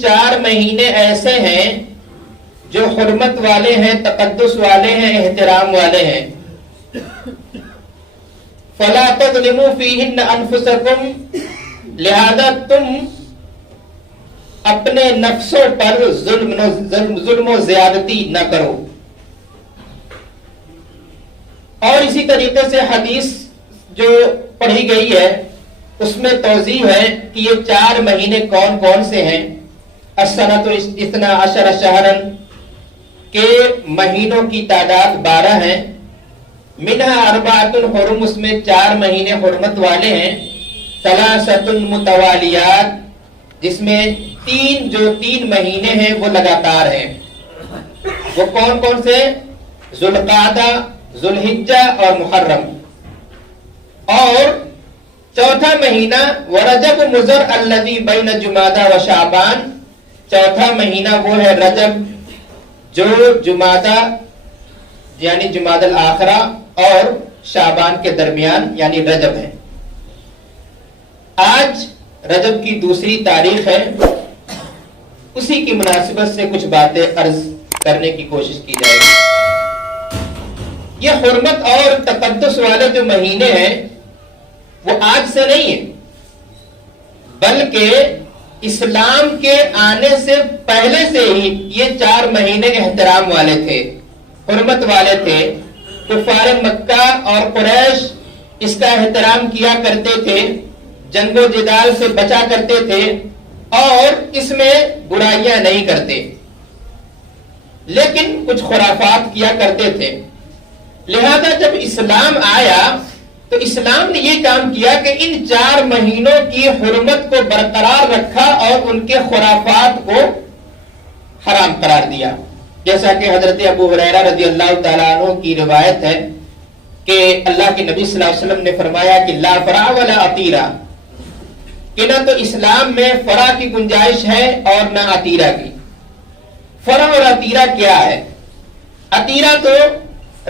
4 مہینے ایسے ہیں جو حرمت والے ہیں، تقدس والے ہیں، احترام والے ہیں. فَلَا تَظْلِمُوا فِيهِنَّ أَنفُسَكُمْ، لہذا تم اپنے نفسوں پر ظلم و زیادتی نہ کرو. اور اسی طریقے سے حدیث جو پڑھی گئی ہے اس میں توضیح ہے کہ یہ 4 مہینے کون کون سے ہیں. السنۃ 12 شہرا، کے مہینوں کی تعداد 12 ہیں. منہا 4 حرم، اس میں 4 مہینے حرمت والے ہیں. 3 متوالیات، جس میں 3 مہینے ہیں وہ لگاتار ہیں. وہ کون کون سے؟ ذوالقعدہ، ذوالحجہ اور محرم. اور 4تھا مہینہ ورجب مضر الذی بین جمادہ و شعبان، 4تھا مہینہ وہ ہے رجب جو جمادہ یعنی جمادی الاخرہ اور شعبان کے درمیان یعنی رجب ہے. آج رجب کی 2 تاریخ ہے، اسی کی مناسبت سے کچھ باتیں عرض کرنے کی کوشش کی جائے گی. یہ حرمت اور تقدس والے جو مہینے ہیں وہ آج سے نہیں ہیں، بلکہ اسلام کے آنے سے پہلے سے ہی یہ 4 مہینے احترام والے تھے، حرمت والے تھے. کفار مکہ اور قریش اس کا احترام کیا کرتے تھے، جنگ و جدال سے بچا کرتے تھے اور اس میں برائیاں نہیں کرتے، لیکن کچھ خرافات کیا کرتے تھے. لہذا جب اسلام آیا تو اسلام نے یہ کام کیا کہ ان 4 مہینوں کی حرمت کو برقرار رکھا اور ان کے خرافات کو حرام قرار دیا. جیسا کہ حضرت ابو ہریرہ رضی اللہ تعالیٰ عنہ کی روایت ہے کہ اللہ کے نبی صلی اللہ علیہ وسلم نے فرمایا کہ لا فرع ولا عتیرہ، کہ نہ تو اسلام میں فرع کی گنجائش ہے اور نہ عتیرہ کی. فرع اور عتیرہ کیا ہے؟ عتیرہ تو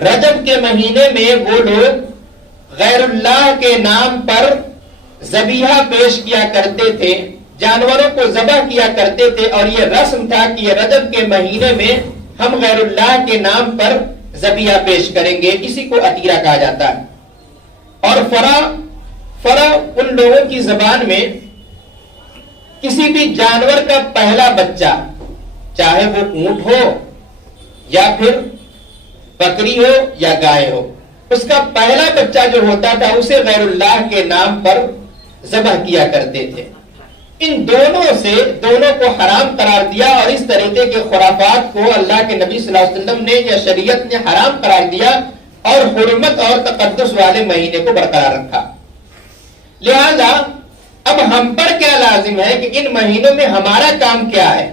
رجب کے مہینے میں وہ لوگ غیر اللہ کے نام پر ذبیحہ پیش کیا کرتے تھے، جانوروں کو ذبح کیا کرتے تھے، اور یہ رسم تھا کہ یہ رجب کے مہینے میں ہم غیر اللہ کے نام پر ذبیحہ پیش کریں گے، اسی کو عتیرہ کہا جاتا ہے. اور فرع ان لوگوں کی زبان میں کسی بھی جانور کا پہلا بچہ، چاہے وہ اونٹ ہو یا پھر بکری ہو یا گائے ہو، اس کا پہلا بچہ جو ہوتا تھا اسے غیر اللہ کے نام پر ذبح کیا کرتے تھے. ان دونوں کو حرام قرار دیا اور اس طریقے کے خرافات کو اللہ کے نبی صلی اللہ علیہ وسلم نے یا شریعت نے حرام قرار دیا اور حرمت اور تقدس والے مہینے کو برقرار رکھا. لہذا اب ہم پر کیا لازم ہے کہ ان مہینوں میں ہمارا کام کیا ہے؟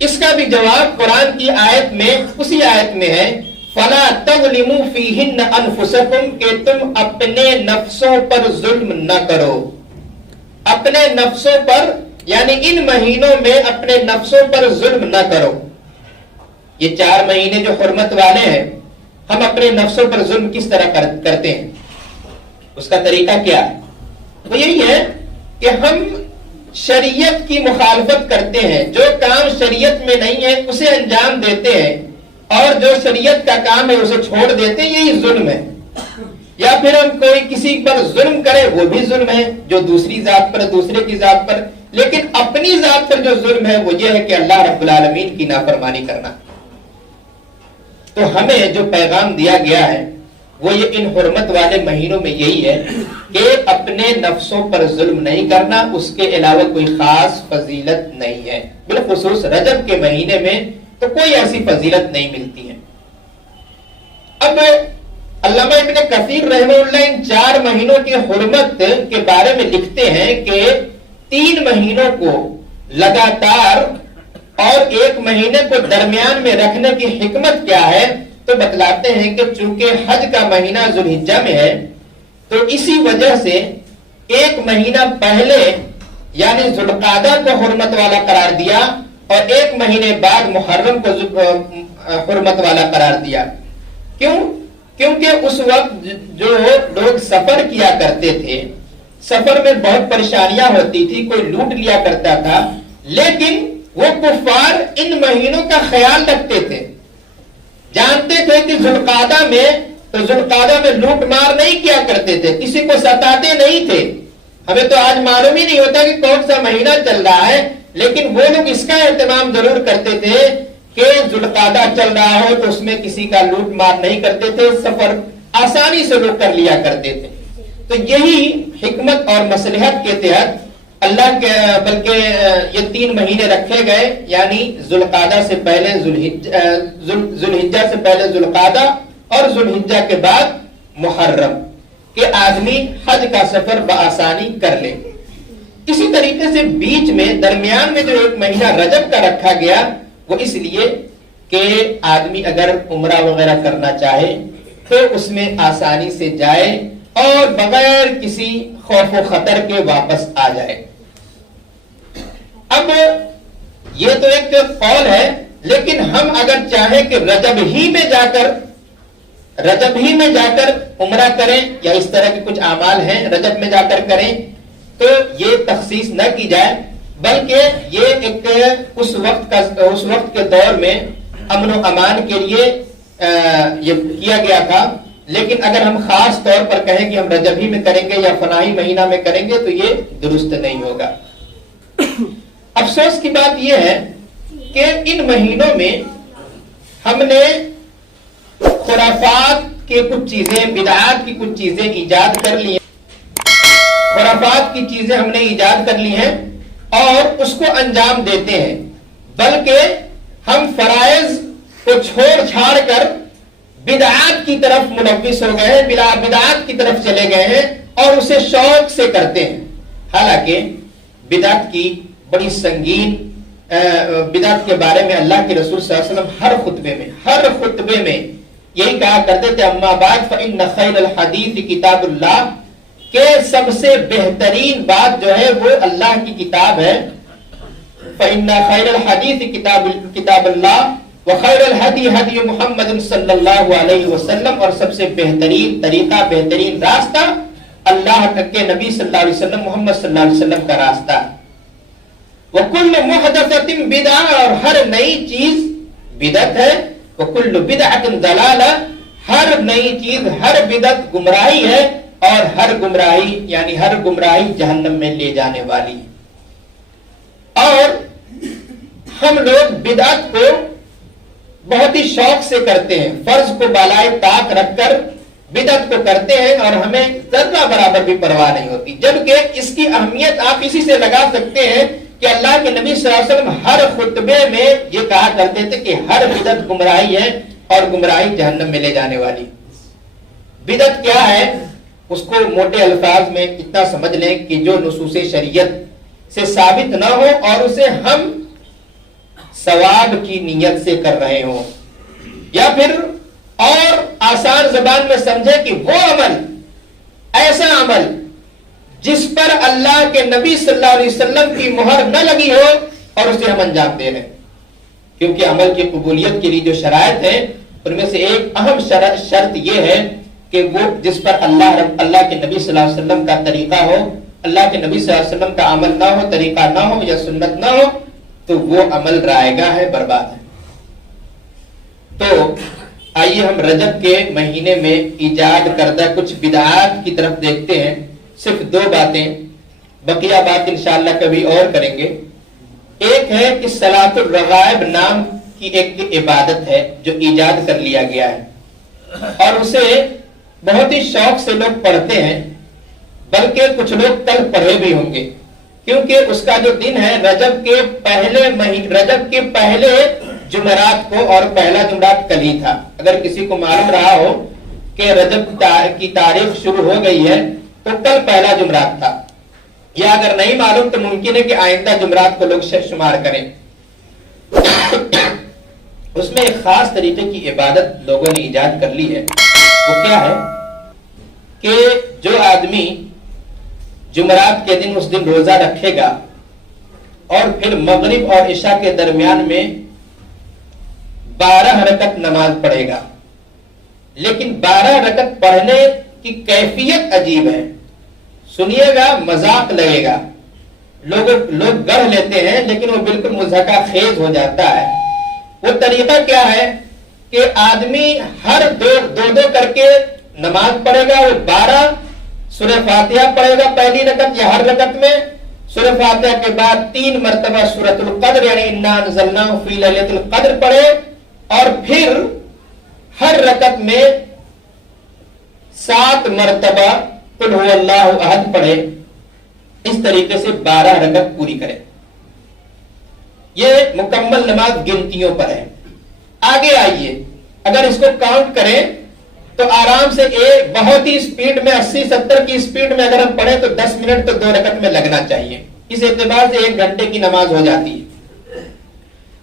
اس کا بھی جواب قرآن کی آیت میں، اسی آیت میں ہے فَلَا تَظْلِمُوا فِيهِنَّ أَنفُسَكُمْ، کہ تم اپنے نفسوں پر ظلم نہ کرو. اپنے نفسوں پر یعنی ان مہینوں میں اپنے نفسوں پر ظلم نہ کرو. یہ 4 مہینے جو حرمت والے ہیں، ہم اپنے نفسوں پر ظلم کس طرح کرتے ہیں؟ اس کا طریقہ کیا ہے؟ وہ یہی ہے کہ ہم شریعت کی مخالفت کرتے ہیں، جو کام شریعت میں نہیں ہے اسے انجام دیتے ہیں، اور جو شریعت کا کام ہے اسے چھوڑ دیتے ہیں، یہی ظلم ہے. یا پھر ہم کوئی کسی پر ظلم کرے وہ بھی ظلم ہے، جو دوسری ذات پر، دوسرے کی ذات پر. لیکن اپنی ذات پر جو ظلم ہے وہ یہ ہے کہ اللہ رب العالمین کی نافرمانی کرنا. تو ہمیں جو پیغام دیا گیا ہے وہ یہ ان حرمت والے مہینوں میں یہی ہے کہ اپنے نفسوں پر ظلم نہیں کرنا، اس کے علاوہ کوئی خاص فضیلت نہیں ہے. بالخصوص رجب کے مہینے میں تو کوئی ایسی فضیلت نہیں ملتی ہے. اب علامہ ابن کثیر رحمہ اللہ ان 4 مہینوں کی حرمت کے بارے میں لکھتے ہیں کہ 3 مہینوں کو لگاتار اور 1 مہینے کو درمیان میں رکھنے کی حکمت کیا ہے، تو بتلاتے ہیں کہ چونکہ حج کا مہینہ ذوالحجہ میں ہے تو اسی وجہ سے 1 مہینہ پہلے یعنی ذوالقعدہ کو حرمت والا قرار دیا اور 1 مہینے بعد محرم کو حرمت والا قرار دیا. کیوں؟ کیونکہ اس وقت جو لوگ سفر کیا کرتے تھے، سفر میں بہت پریشانیاں ہوتی تھی، کوئی لوٹ لیا کرتا تھا. لیکن وہ کفار ان مہینوں کا خیال رکھتے تھے، جانتے تھے کہ ذوالقعدہ میں لوٹ مار نہیں کیا کرتے تھے، کسی کو ستاتے نہیں تھے۔ ہمیں تو آج معلوم ہی نہیں ہوتا کہ کون سا مہینہ چل رہا ہے، لیکن وہ لوگ اس کا اہتمام ضرور کرتے تھے کہ ذوالقعدہ چل رہا ہو تو اس میں کسی کا لوٹ مار نہیں کرتے تھے، سفر آسانی سے لوگ کر لیا کرتے تھے۔ تو یہی حکمت اور مصلحت کے تحت اللہ کے بلکہ یہ 3 مہینے رکھے گئے، یعنی ذوالقعدہ سے پہلے ذوالحجہ سے پہلے ذوالقعدہ اور ذوالحجہ کے بعد محرم، کہ آدمی حج کا سفر بآسانی کر لے۔ اسی طریقے سے بیچ میں درمیان میں جو ایک مہینہ رجب کا رکھا گیا وہ اس لیے کہ آدمی اگر عمرہ وغیرہ کرنا چاہے تو اس میں آسانی سے جائے اور بغیر کسی خوف و خطر کے واپس آ جائے۔ اب یہ تو ایک قول ہے، لیکن ہم اگر چاہیں کہ رجب ہی میں جا کر عمرہ کریں یا اس طرح کے کچھ اعمال ہیں رجب میں جا کر کریں تو یہ تخصیص نہ کی جائے، بلکہ یہ ایک اس وقت کے دور میں امن و امان کے لیے یہ کیا گیا تھا۔ لیکن اگر ہم خاص طور پر کہیں کہ ہم رجب ہی میں کریں گے یا فلاحی مہینہ میں کریں گے تو یہ درست نہیں ہوگا۔ افسوس کی بات یہ ہے کہ ان مہینوں میں ہم نے خرافات کے کچھ چیزیں، بدعات کی کچھ چیزیں ایجاد کر لی ہیں، خرافات کی چیزیں ہم نے ایجاد کر لی ہیں اور اس کو انجام دیتے ہیں، بلکہ ہم فرائض کو چھوڑ چھاڑ کر بدعات کی طرف ملوث ہو گئے ہیں، بدعات کی طرف چلے گئے ہیں اور اسے شوق سے کرتے ہیں۔ حالانکہ بدعت کی بڑی سنگین بدعت کے بارے میں اللہ کے رسول صلی اللہ علیہ وسلم ہر خطبے میں یہی کہا کرتے تھے، اما بعد فإن خیر الحدیث کتاب اللہ، کہ سب سے بہترین بات جو ہے وہ اللہ کی کتاب ہے۔ فإن خیر الحدیث کتاب اللہ وخیر الہدی ہدی محمد صلی اللہ علیہ وسلم، اور سب سے بہترین طریقہ، بہترین راستہ اللہ کے نبی صلی اللہ علیہ وسلم، محمد صلی اللہ علیہ وسلم کا راستہ۔ وَكُلُّ مُحْدَثَةٍ بِدْعَةٍ، اور ہر نئی چیز بدعت ہے۔ وَكُلُّ بِدْعَةٍ ضَلَالَةٍ، ہر نئی چیز، ہر بدعت گمراہی ہے، اور ہر گمراہی جہنم میں لے جانے والی ہے۔ اور ہم لوگ بدعت کو بہت ہی شوق سے کرتے ہیں، فرض کو بالائے طاق رکھ کر بدعت کو کرتے ہیں اور ہمیں ذرہ برابر بھی پرواہ نہیں ہوتی، جبکہ اس کی اہمیت آپ اسی سے لگا سکتے ہیں کہ اللہ کے نبی صلی اللہ علیہ وسلم ہر خطبے میں یہ کہا کرتے تھے کہ ہر بدعت گمراہی ہے اور گمراہی جہنم میں لے جانے والی۔ بدعت کیا ہے اس کو موٹے الفاظ میں اتنا سمجھ لیں کہ جو نصوص شریعت سے ثابت نہ ہو اور اسے ہم ثواب کی نیت سے کر رہے ہوں، یا پھر اور آسان زبان میں سمجھے کہ وہ عمل، ایسا عمل جس پر اللہ کے نبی صلی اللہ علیہ وسلم کی مہر نہ لگی ہو اور اسے ہم انجام دے رہے ہیں۔ کیونکہ عمل کی قبولیت کے لیے جو شرائط ہیں ان میں سے ایک اہم شرط یہ ہے کہ وہ جس پر اللہ کے نبی صلی اللہ علیہ وسلم کا طریقہ ہو، اللہ کے نبی صلی اللہ علیہ وسلم کا عمل نہ ہو، طریقہ نہ ہو یا سنت نہ ہو تو وہ عمل رائے گاہ ہے، برباد ہے۔ تو آئیے ہم رجب کے مہینے میں ایجاد کردہ کچھ بدعات کی طرف دیکھتے ہیں، صرف 2 باتیں، بقیہ بات انشاءاللہ کبھی اور کریں گے۔ ایک ہے کہ صلاۃ الرغائب نام کی ایک عبادت ہے جو ایجاد کر لیا گیا ہے اور اسے بہت ہی شوق سے لوگ پڑھتے ہیں، بلکہ کچھ لوگ کل پڑھے بھی ہوں گے، کیونکہ اس کا جو دن ہے رجب کے پہلے جمعرات کو، اور پہلا جمعرات کل ہی تھا۔ اگر کسی کو معلوم رہا ہو کہ رجب کی تاریخ شروع ہو گئی ہے تو کل پہلا جمعرات تھا، یا اگر نہیں معلوم تو ممکن ہے کہ آئندہ جمعرات کو لوگ شمار کریں۔ اس میں ایک خاص طریقے کی عبادت لوگوں نے ایجاد کر لی ہے، وہ کیا ہے کہ جو آدمی جمعرات کے دن اس دن روزہ رکھے گا اور پھر مغرب اور عشاء کے درمیان میں 12 رکعت نماز پڑھے گا، لیکن 12 رکعت پڑھنے کی کیفیت عجیب ہے، سنیے گا مذاق لگے گا۔ لوگ گڑھ لیتے ہیں لیکن وہ بالکل مضحکہ خیز ہو جاتا ہے. وہ طریقہ کیا ہے کہ آدمی ہر دو کر کے نماز پڑھے گا. وہ 12 سورہ فاتحہ پڑھے گا پہلی رکعت یا ہر رکعت میں. سورہ فاتحہ کے بعد 3 مرتبہ سورۃ القدر یعنی انا انزلناہ فی لیلۃ القدر پڑھے اور پھر ہر رکعت میں 7 مرتبہ قل هو اللہ احد پڑھے. اس طریقے سے 12 رکعت پوری کرے. یہ مکمل نماز گنتیوں پر ہے. آگے آئیے اگر اس کو کاؤنٹ کریں تو آرام سے ایک بہت ہی سپیڈ میں 80-70 کی سپیڈ میں اگر ہم پڑھیں تو 10 منٹ تو 2 رکعت میں لگنا چاہیے. اس اعتبار سے 1 گھنٹے کی نماز ہو جاتی ہے.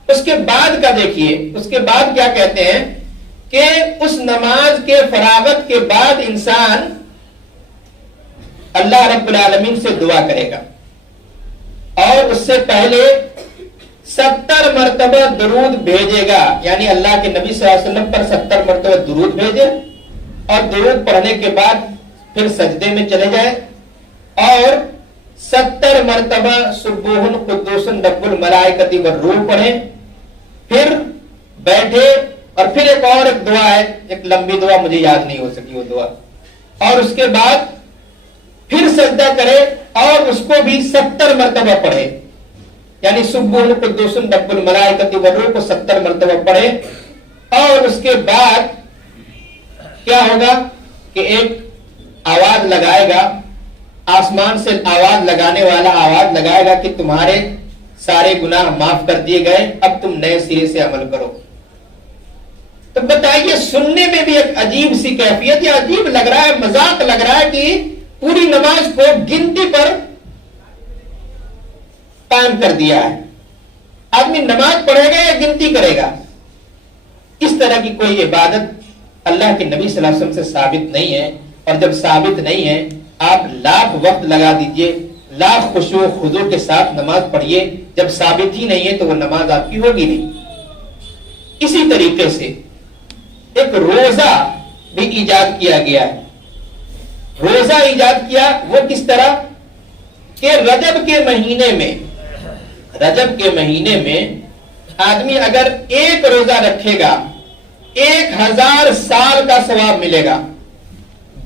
اس کے بعد کا دیکھیے, اس کے بعد کیا کہتے ہیں کہ اس نماز کے فراغت کے بعد انسان اللہ رب العالمین سے دعا کرے گا اور اس سے پہلے 70 مرتبہ درود بھیجے گا. یعنی اللہ کے نبی صلی اللہ علیہ وسلم پر 70 مرتبہ درود بھیجے اور درود پڑھنے کے بعد پھر سجدے میں چلے جائے اور 70 مرتبہ سبوح قدوس رب الملائکۃ والروح پڑھے. پھر بیٹھے اور پھر ایک دعا ہے, ایک لمبی دعا مجھے یاد نہیں ہو سکی وہ دعا, اور اس کے بعد پھر سجدہ کرے اور اس کو بھی 70 مرتبہ پڑھے. یعنی سبوح قدوس رب الملائکۃ والروح کو 70 مرتبہ پڑھے. اور اس کے بعد کیا ہوگا کہ ایک آواز لگائے گا, آسمان سے آواز لگانے والا آواز لگائے گا کہ تمہارے سارے گناہ معاف کر دیے گئے, اب تم نئے سرے سے عمل کرو. تو بتائیے سننے میں بھی ایک عجیب سی کیفیت, یا عجیب لگ رہا ہے, مذاق لگ رہا ہے کہ پوری نماز کو گنتی پر قائم کر دیا ہے. آدمی نماز پڑھے گا یا گنتی کرے گا؟ اس طرح کی کوئی عبادت اللہ کے نبی صلی اللہ علیہ وسلم سے ثابت نہیں ہے. اور جب ثابت نہیں ہے آپ لاکھ وقت لگا دیجئے, لاکھ خشوع و خضوع کے ساتھ نماز پڑھیے, جب ثابت ہی نہیں ہے تو وہ نماز آپ کی ہوگی نہیں. اسی طریقے سے ایک روزہ بھی ایجاد کیا گیا ہے. روزہ ایجاد کیا وہ کس طرح کہ رجب کے مہینے میں آدمی اگر ایک روزہ رکھے گا 1000 سال کا ثواب ملے گا.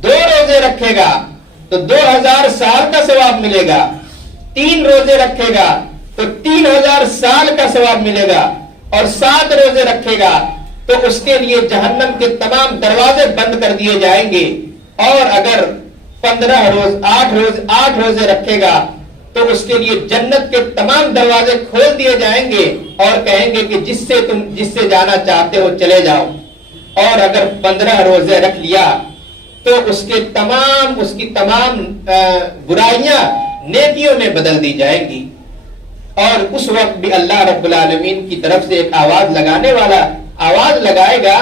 2 روزے رکھے گا تو 2000 سال کا ثواب ملے گا. 3 روزے رکھے گا تو 3000 سال کا ثواب ملے گا. اور 7 روزے رکھے گا تو اس کے لیے جہنم کے تمام دروازے بند کر دیے جائیں گے. اور اگر 8 روزے رکھے گا تو اس کے لیے جنت کے تمام دروازے کھول دیے جائیں گے اور کہیں گے کہ جس سے جانا چاہتے ہو چلے جاؤ. اور اگر 15 روزے رکھ لیا تو اس کی تمام برائیاں نیکیوں میں بدل دی جائیں گی. اور اس وقت بھی اللہ رب العالمین کی طرف سے ایک آواز لگانے والا آواز لگائے گا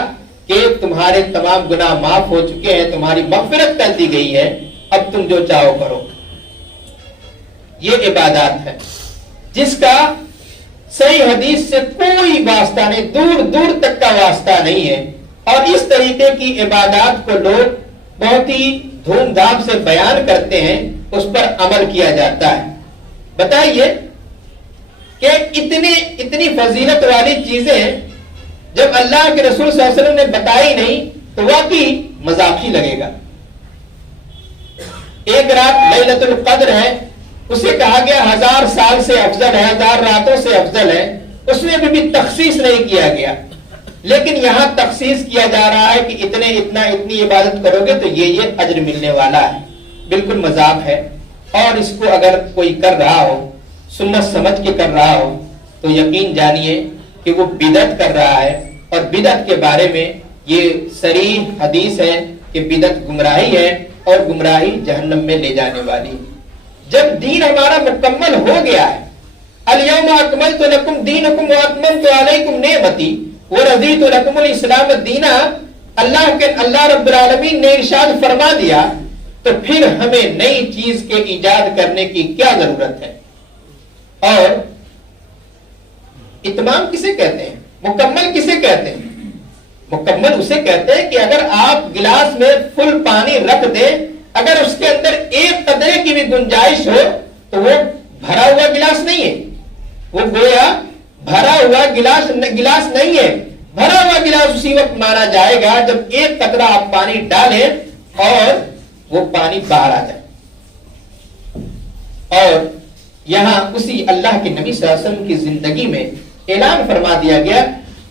کہ تمہارے تمام گناہ معاف ہو چکے ہیں, تمہاری مغفرت کر دی گئی ہے, اب تم جو چاہو کرو. یہ عبادات ہے جس کا صحیح حدیث سے کوئی واسطہ نہیں, دور دور تک کا واسطہ نہیں ہے. اور اس طریقے کی عبادات کو لوگ بہت ہی دھوم دھام سے بیان کرتے ہیں, اس پر عمل کیا جاتا ہے. بتائیے کہ اتنی فضیلت والی چیزیں جب اللہ کے رسول صلی اللہ علیہ وسلم نے بتائی نہیں تو واقعی مذاق ہی لگے گا. ایک رات لیلۃ القدر ہے, اسے کہا گیا 1000 سال سے افضل ہے, 1000 راتوں سے افضل ہے. اس میں بھی تخصیص نہیں کیا گیا, لیکن یہاں تخصیص کیا جا رہا ہے کہ اتنی عبادت کرو گے تو یہ اجر ملنے والا ہے. بالکل مذاق ہے. اور اس کو اگر کوئی کر رہا ہو, سنت سمجھ کے کر رہا ہو, تو یقین جانیے کہ وہ بدعت کر رہا ہے. اور بدعت کے بارے میں یہ صریح حدیث ہے کہ بدعت گمراہی ہے اور گمراہی جہنم میں لے جانے والی. جب دین ہمارا مکمل ہو گیا ہے, الیوم اکملت لکم دینکم واتممت علیکم نعمتی ورضیت لکم الاسلام دینا, اللہ رب العالمین نے ارشاد فرما دیا, تو پھر ہمیں نئی چیز کے ایجاد کرنے کی کیا ضرورت ہے. اور اتمام کسے کہتے ہیں, مکمل کسے کہتے ہیں؟ مکمل اسے کہتے ہیں کہ اگر آپ گلاس میں فل پانی رکھ دیں, اگر اس کے اندر ایک قطرے کی بھی گنجائش ہو تو وہ بھرا ہوا گلاس نہیں ہے، وہ گویا بھرا ہوا گلاس نہیں ہے. بھرا ہوا گلاس اسی وقت مانا جائے گا جب ایک قطرہ آپ پانی ڈالیں اور وہ پانی باہر آ جائے. اور یہاں اسی اللہ کے نبی صلی اللہ علیہ وسلم کی زندگی میں اعلان فرما دیا گیا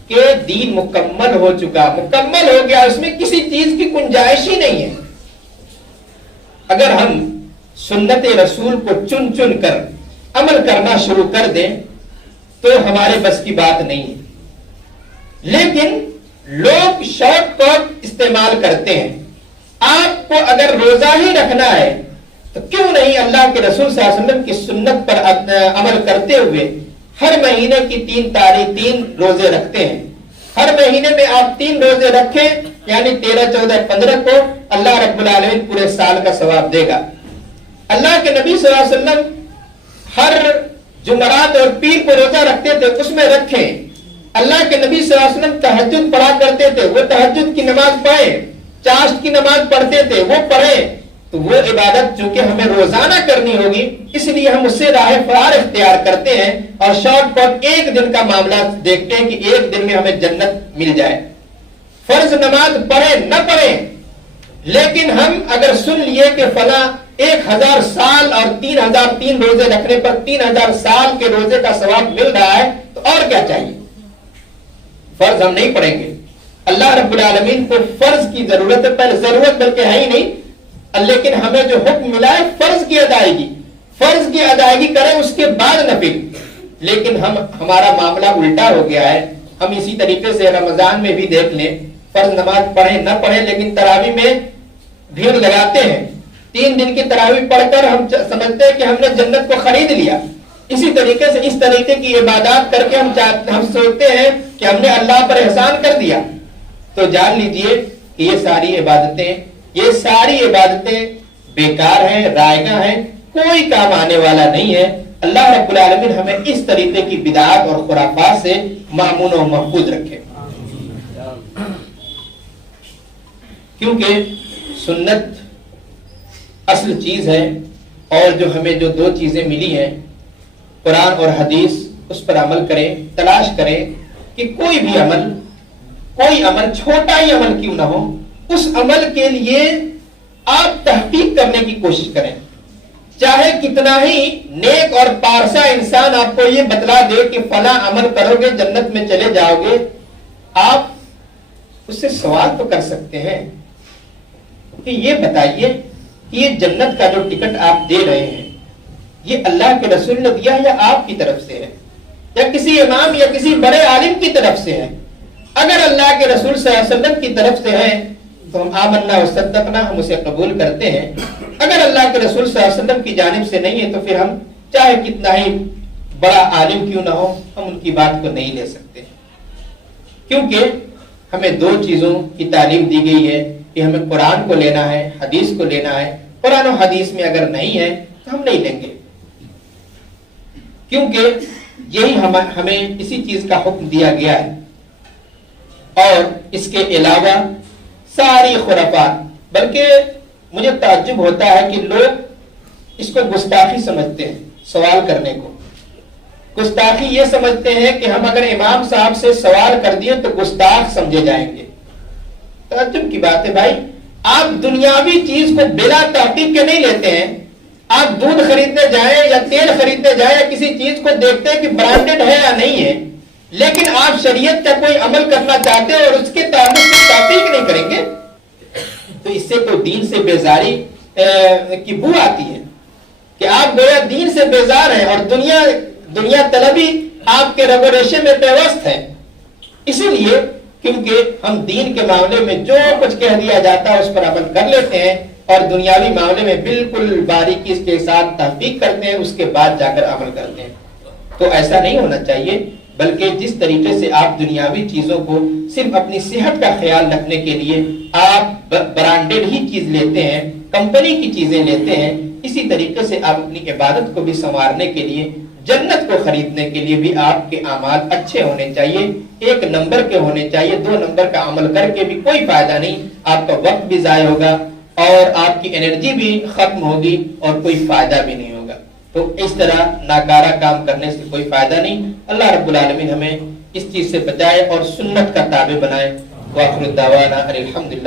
کہ دین مکمل ہو چکا، مکمل ہو گیا، اس میں کسی چیز کی گنجائش ہی نہیں ہے. اگر ہم سنت رسول کو چن چن کر عمل کرنا شروع کر دیں تو ہمارے بس کی بات نہیں ہے. لیکن لوگ شارٹ کٹ استعمال کرتے ہیں. آپ کو اگر روزہ ہی رکھنا ہے تو کیوں نہیں اللہ کے رسول صلی اللہ علیہ وسلم کی سنت پر عمل کرتے ہوئے ہر مہینے کی 3 تاریخ 3 روزے رکھتے ہیں. ہر مہینے میں آپ 3 روزے رکھیں، یعنی 13، 14، 15 کو اللہ رب العالمین پورے سال کا ثواب دے گا. اللہ کے نبی صلی اللہ علیہ وسلم ہر جمعرات اور پیر کو روزہ رکھتے تھے، اس میں رکھیں. اللہ کے نبی صلی اللہ علیہ وسلم تہجد پڑھا کرتے تھے، وہ تہجد کی نماز پڑھیں. چاشت کی نماز پڑھتے تھے، وہ پڑھیں. تو وہ عبادت چونکہ ہمیں روزانہ کرنی ہوگی، اس لیے ہم اس سے راہ فرار اختیار کرتے ہیں اور شارٹ کٹ ایک دن کا معاملہ دیکھتے ہیں کہ ایک دن میں ہمیں جنت مل جائے. فرض نماز پڑھیں نہ پڑھیں، لیکن ہم اگر سن لیے کہ فلاں 1000 سال اور 3003 روزے رکھنے پر 3000 سال کے روزے کا ثواب مل رہا ہے تو اور کیا چاہیے. فرض ہم نہیں پڑھیں گے. اللہ رب العالمین کو فرض کی ضرورت ہے، پہلے ضرورت بلکہ ہے ہی نہیں، لیکن ہمیں جو حکم ملا ہے فرض کی ادائیگی کریں، اس کے بعد نفل. لیکن ہمارا معاملہ الٹا ہو گیا ہے. ہم اسی طریقے سے رمضان میں بھی دیکھ لیں، فرض نماز پڑھیں نہ پڑھیں لیکن تراویح میں بھیڑ لگاتے ہیں. 3 دن کی تراویح پڑھ کر ہم سمجھتے ہیں کہ ہم نے جنت کو خرید لیا. اسی طریقے سے اس طریقے کی عبادات کر کے ہم سوچتے ہیں کہ ہم نے اللہ پر احسان کر دیا. تو جان لیجئے کہ یہ ساری عبادتیں بیکار ہیں، رائگاں ہیں، کوئی کام آنے والا نہیں ہے. اللہ رب العالمین ہمیں اس طریقے کی بدعات اور خرافات سے مامون و محفوظ رکھے. کیونکہ سنت اصل چیز ہے، اور جو ہمیں جو 2 چیزیں ملی ہیں قرآن اور حدیث، اس پر عمل کریں. تلاش کریں کہ کوئی عمل چھوٹا ہی عمل کیوں نہ ہو، اس عمل کے لیے آپ تحقیق کرنے کی کوشش کریں. چاہے کتنا ہی نیک اور پارسا انسان آپ کو یہ بتلا دے کہ فلاں عمل کرو گے جنت میں چلے جاؤ گے، آپ اس سے سوال تو کر سکتے ہیں کہ یہ بتائیے کہ یہ جنت کا جو ٹکٹ آپ دے رہے ہیں یہ اللہ کے رسول نے دیا یا آپ کی طرف سے ہے، یا کسی امام یا کسی بڑے عالم کی طرف سے ہے؟ اگر اللہ کے رسول صلی اللہ علیہ وسلم کی طرف سے ہے تو ہم آمنا و صدقنا، ہم اسے قبول کرتے ہیں. اگر اللہ کے رسول صلی اللہ علیہ وسلم کی جانب سے نہیں ہے تو پھر ہم چاہے کتنا ہی بڑا عالم کیوں نہ ہو، ہم ان کی بات کو نہیں لے سکتے. کیونکہ ہمیں 2 چیزوں کی تعلیم دی گئی ہے کہ ہمیں قرآن کو لینا ہے، حدیث کو لینا ہے. قرآن و حدیث میں اگر نہیں ہے تو ہم نہیں لیں گے، کیونکہ یہی ہمیں اسی چیز کا حکم دیا گیا ہے. اور اس کے علاوہ ساری خرافات، بلکہ مجھے تعجب ہوتا ہے کہ لوگ اس کو گستاخی سمجھتے ہیں. سوال کرنے کو گستاخی یہ سمجھتے ہیں کہ ہم اگر امام صاحب سے سوال کر دیے تو گستاخ سمجھے جائیں گے. تعجب کی بات ہے بھائی، آپ دنیاوی چیز کو بلا تحقیق کے نہیں لیتے ہیں. آپ دودھ خریدنے جائیں یا تیل خریدنے جائیں یا کسی چیز کو دیکھتے ہیں کہ برانڈڈ ہے یا نہیں ہے، لیکن آپ شریعت کا کوئی عمل کرنا چاہتے ہیں اور اس کے تعلق سے تحقیق نہیں کریں گے تو اس سے تو دین سے بیزاری کی بو آتی ہے کہ آپ گویا دین سے بیزار ہیں اور دنیا طلبی آپ کے رگ و ریشے میں پیوست ہے. اسی لیے کیونکہ ہم دین کے معاملے میں جو کچھ کہہ دیا جاتا ہے اس پر عمل کر لیتے ہیں اور دنیاوی معاملے میں بالکل باریکی کے ساتھ تحقیق کرتے ہیں، اس کے بعد جا کر عمل کرتے ہیں. تو ایسا نہیں ہونا چاہیے، بلکہ جس طریقے سے آپ دنیاوی چیزوں کو صرف اپنی صحت کا خیال رکھنے کے لیے آپ برانڈڈ ہی چیز لیتے ہیں، کمپنی کی چیزیں لیتے ہیں، اسی طریقے سے آپ اپنی عبادت کو بھی سنوارنے کے لیے، جنت کو خریدنے کے لیے بھی آپ کے اعمال اچھے ہونے چاہیے، 1 نمبر کے ہونے چاہیے. 2 نمبر کا عمل کر کے بھی کوئی فائدہ نہیں، آپ کا وقت بھی ضائع ہوگا اور آپ کی انرجی بھی ختم ہوگی اور کوئی فائدہ بھی نہیں ہوگا. تو اس طرح ناکارہ کام کرنے سے کوئی فائدہ نہیں. اللہ رب العالمین ہمیں اس چیز سے بچائے اور سنت کا تابع بنائے. وآخر الدعوانا الحمدللہ.